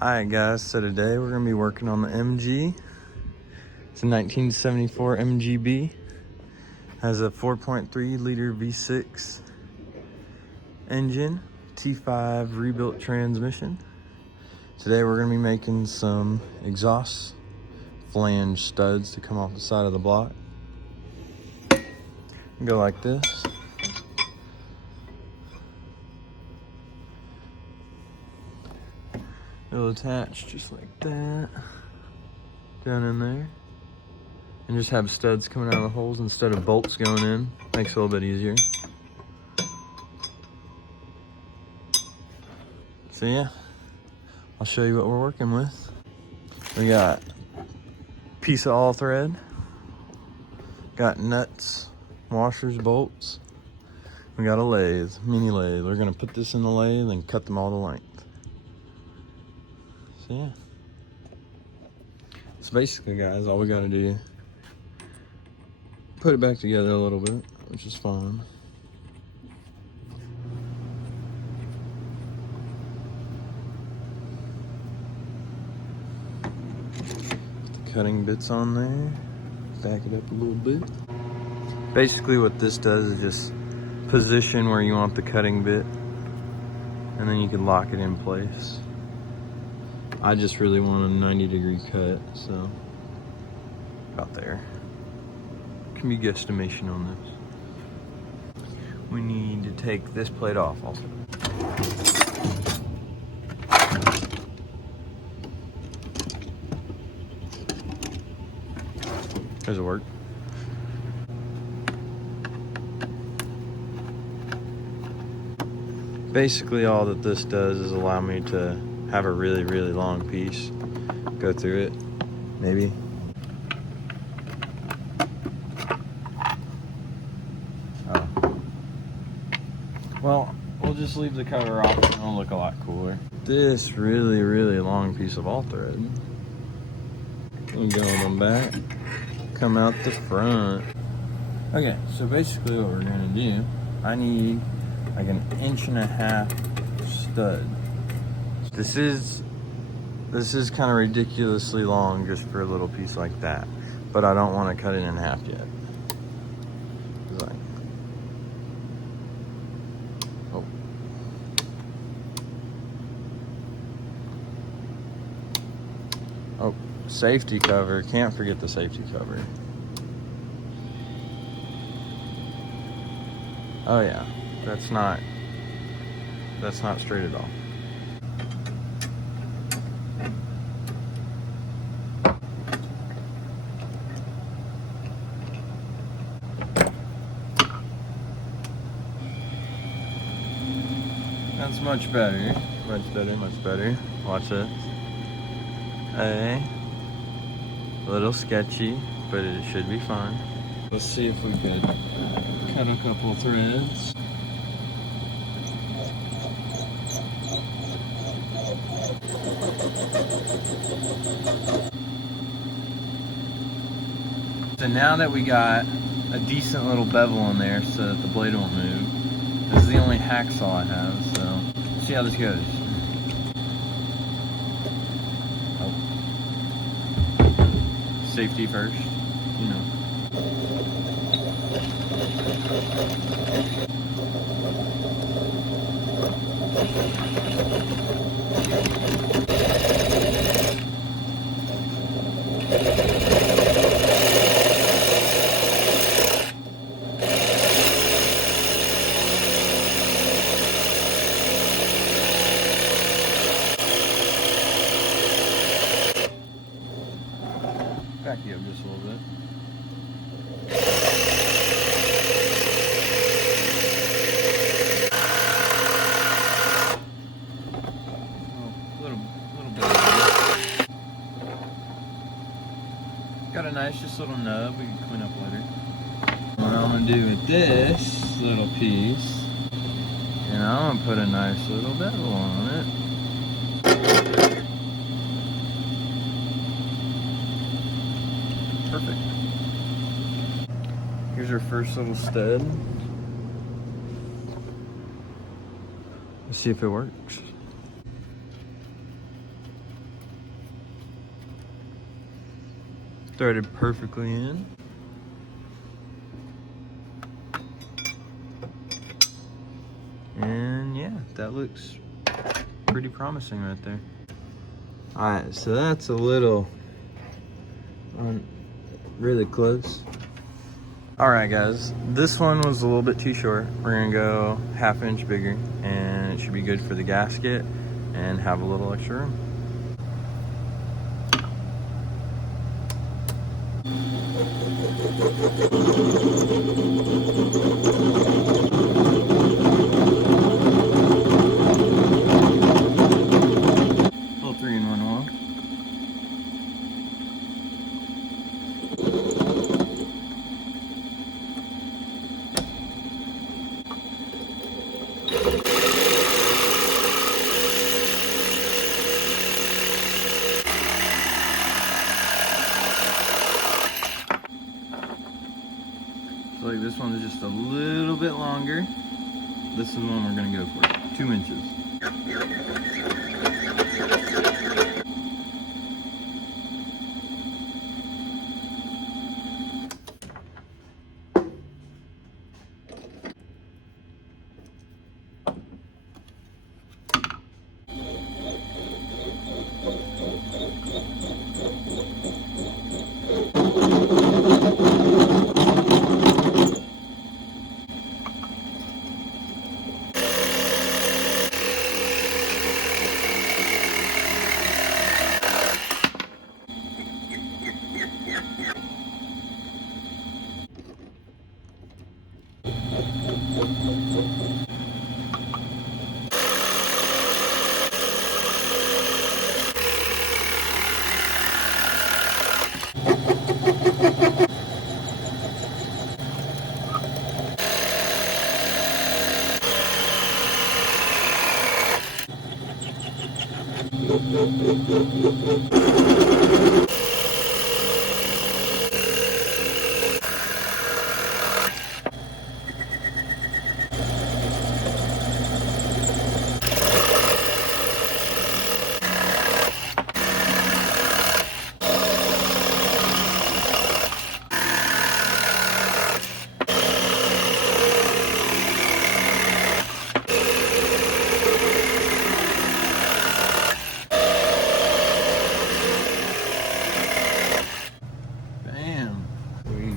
Alright guys, so today we're going to be working on the MG. It's a 1974 MGB. Has a 4.3 liter V6 engine, T5 rebuilt transmission. Today we're going to be making some exhaust flange studs to come off the side of the block. Go like this. It'll attach just like that, down in there. And just have studs coming out of the holes instead of bolts going in. Makes it a little bit easier. So yeah, I'll show you what we're working with. We got a piece of all thread. Got nuts, washers, bolts. We got a lathe, mini lathe. We're gonna put this in the lathe and cut them all to length. So yeah. So basically guys, all we gotta do, put it back together a little bit, which is fine. Put the cutting bits on there, back it up a little bit. Basically what this does is just position where you want the cutting bit, and then you can lock it in place. I just really want a 90-degree cut, so about there. Can be guesstimation on this. We need to take this plate off also. Does it work? Basically all that this does is allow me to have a really, really long piece. Go through it, maybe. Oh. Well, we'll just leave the cover off and it'll look a lot cooler. This really, really long piece of all thread. You go on the back, come out the front. Okay, so basically what we're gonna do, I need like an 1.5-inch stud. This is kind of ridiculously long just for a little piece like that, but I don't want to cut it in half yet. Like, oh, safety cover. Can't forget the safety cover. Oh yeah, that's not straight at all. That's much better. Much better, much better. Watch this. A little sketchy, but it should be fine. Let's see if we could cut a couple threads. So now that we got a decent little bevel in there so that the blade won't move, this is the only hacksaw I have, so let's see how this goes. Oh. Safety first, you know. Back you up just a little bit. Little bit. Got a nice just little nub we can clean up later. What I'm gonna do with this little piece, and I'm gonna put a nice little bevel on it. Perfect. Here's our first little stud. Let's see if it works. threaded perfectly in. And yeah, that looks pretty promising right there. All right, so that's a little really close. All right, guys, this one was a little bit too short. We're gonna go 1/2 inch bigger, and it should be good for the gasket and have a little extra room. Little 3-in-1 oil. So like this one is just a little bit longer. This is the one we're gonna go for, 2 inches.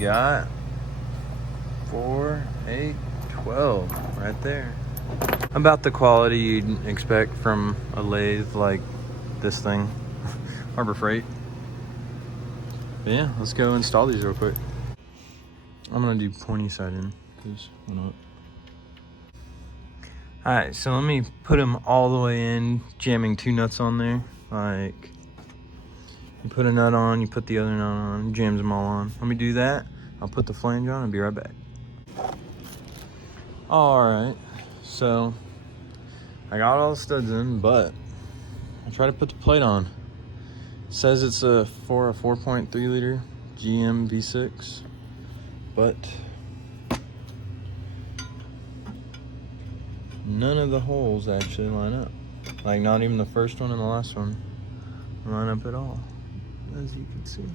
Got 4, 8, 12 right there. About the quality you'd expect from a lathe like this thing, Harbor Freight. But yeah, let's go install these real quick. I'm gonna do pointy side in, because why not? All right, so let me put them all the way in, jamming 2 nuts on there. Like, you put a nut on, you put the other nut on, jams them all on. Let me do that. I'll put the flange on and be right back. All right, so I got all the studs in, but I tried to put the plate on. It says it's for a 4.3 liter GM V6, but none of the holes actually line up. Like, not even the first one and the last one line up at all, as you can see.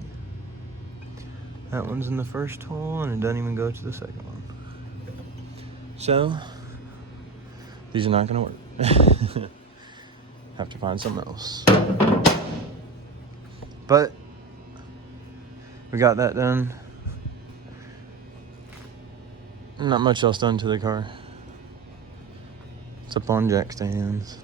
That one's in the first hole and it doesn't even go to the second one. So, these are not gonna work. Have to find something else. But, we got that done. Not much else done to the car. It's up on jack stands.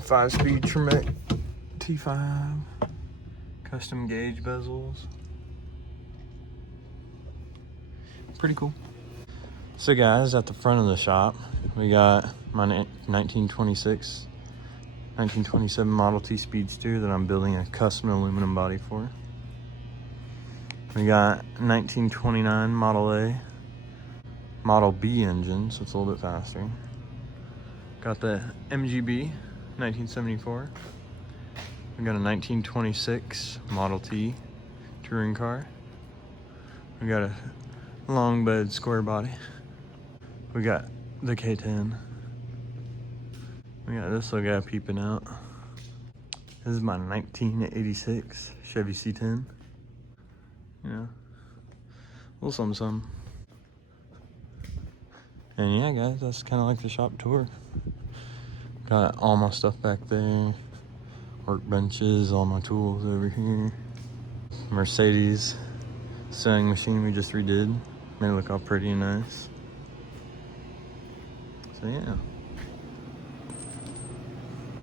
Five-speed Tremec T5, custom gauge bezels. Pretty cool. So guys, at the front of the shop, we got my 1927 Model T Speedster that I'm building a custom aluminum body for. We got 1929 Model A, Model B engine, so it's a little bit faster. Got the MGB 1974. We got a 1926 Model T touring car. We got a long bed square body. We got the K10. We got this little guy peeping out. This is my 1986 Chevy C10. Yeah, a little something, something. And yeah, guys, that's kind of like the shop tour. Got all my stuff back there. Workbenches, all my tools over here. Mercedes sewing machine we just redid. Made it look all pretty and nice. So yeah.